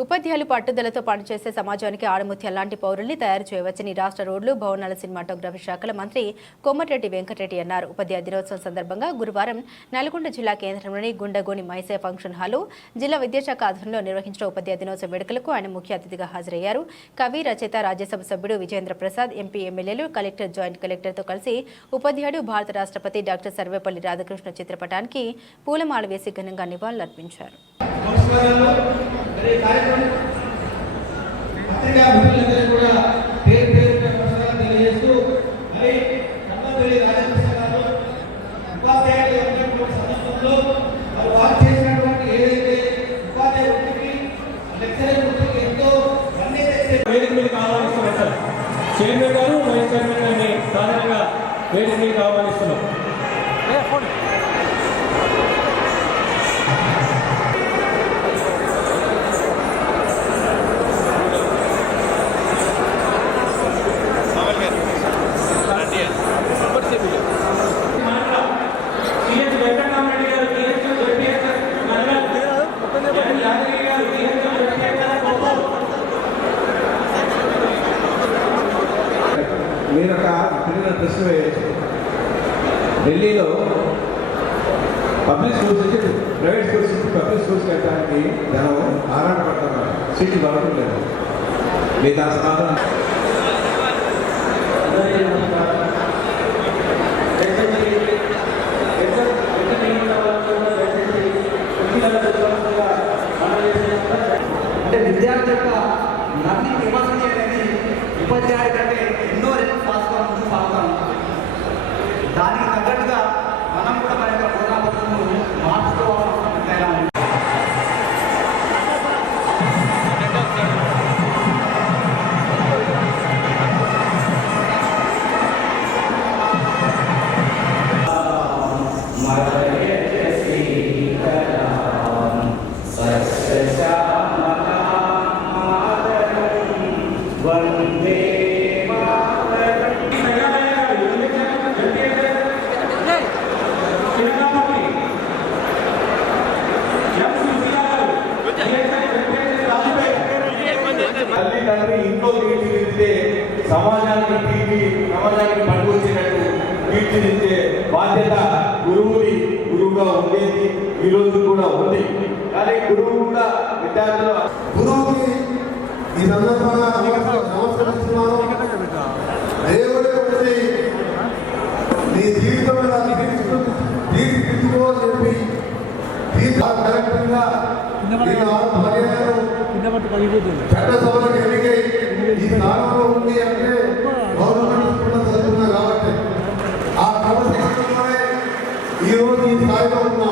ఉపాధ్యాయులు పట్టుదలతో పనిచేసే సమాజానికి ఆణిముత్యం లాంటి పౌరుల్ని తయారు చేయవచ్చని రాష్ట్ర రోడ్లు భవనాల సినిమాటోగ్రఫీ శాఖల మంత్రి కోమటిరెడ్డి వెంకటరెడ్డి అన్నారు. ఉపాధ్యాయ దినోత్సవం సందర్భంగా గురువారం నల్గొండ జిల్లా కేంద్రంలోని గుండగోని మైసే ఫంక్షన్ హాలు జిల్లా విద్యాశాఖ ఆధ్వర్యంలో నిర్వహించిన ఉపాధ్యాయ దినోత్సవ వేడుకలకు ఆయన ముఖ్య అతిథిగా హాజరయ్యారు. కవి, రచయిత, రాజ్యసభ సభ్యుడు విజేంద్ర ప్రసాద్, ఎంపీ, ఎమ్మెల్యేలు, కలెక్టర్, జాయింట్ కలెక్టర్తో కలిసి ఉపాధ్యాయుడు భారత రాష్ట్రపతి డాక్టర్ సర్వేపల్లి రాధాకృష్ణ చిత్రపటానికి పూలమాల వేసి ఘనంగా నివాళులర్పించారు. చైర్మన్ గారు వైస్ చైర్మన్ గారిని సాధారణంగా వేదిక మీద ఆహ్వానిస్తున్నాం. మీరు ఒక పిల్లల ప్రశ్న వేయచ్చు. ఢిల్లీలో పబ్లిక్ స్కూల్స్ నుంచి ప్రైవేట్ స్కూల్స్ నుంచి పబ్లిక్ స్కూల్స్కి వెళ్ళడానికి జనం ఆరాటపడుతున్నారు. సీట్లు పడటం లేదు. మీ దాని సమాధానం అంటే విద్యార్థి యొక్క లర్నింగ్ కెపాసిటీ అనేది ఉపాధ్యాయుడి కంటే ఎన్నో రెట్లు ఫాస్ట్గా ముందుకు సాగుతాం. దానికి తగ్గట్టుగా మనం కూడా మన యొక్క బోధనా పద్ధతులను మార్చుకోవాల్సిన తేడా ఉంది. తల్లిదండ్రులు ఇంట్లో తీర్చిదిద్దే సమాజానికి పనికొచ్చినట్టు తీర్చిదిద్దే బాధ్యత గురువుగా ఉండేది ఈ రోజు కూడా ఉంది. కానీ గురువు కూడా విద్యార్థులు గురువుకి ఈ సందర్భంగా నమస్కరిస్తున్నాను. దేవుడి గురించి నీ జీవితంలో తీర్చిదిద్దుకోవాలని చెప్పి కరెక్ట్గా చట్టసభలకు ఎన్నికై ఈ స్థానంలో ఉంది అంటే గవర్నమెంట్ స్కూల్లో చదువుకున్నా కాబట్టి ఆ క్రమశిక్షణలోనే ఈరోజు ఈ స్థాయిలో ఉన్నాం.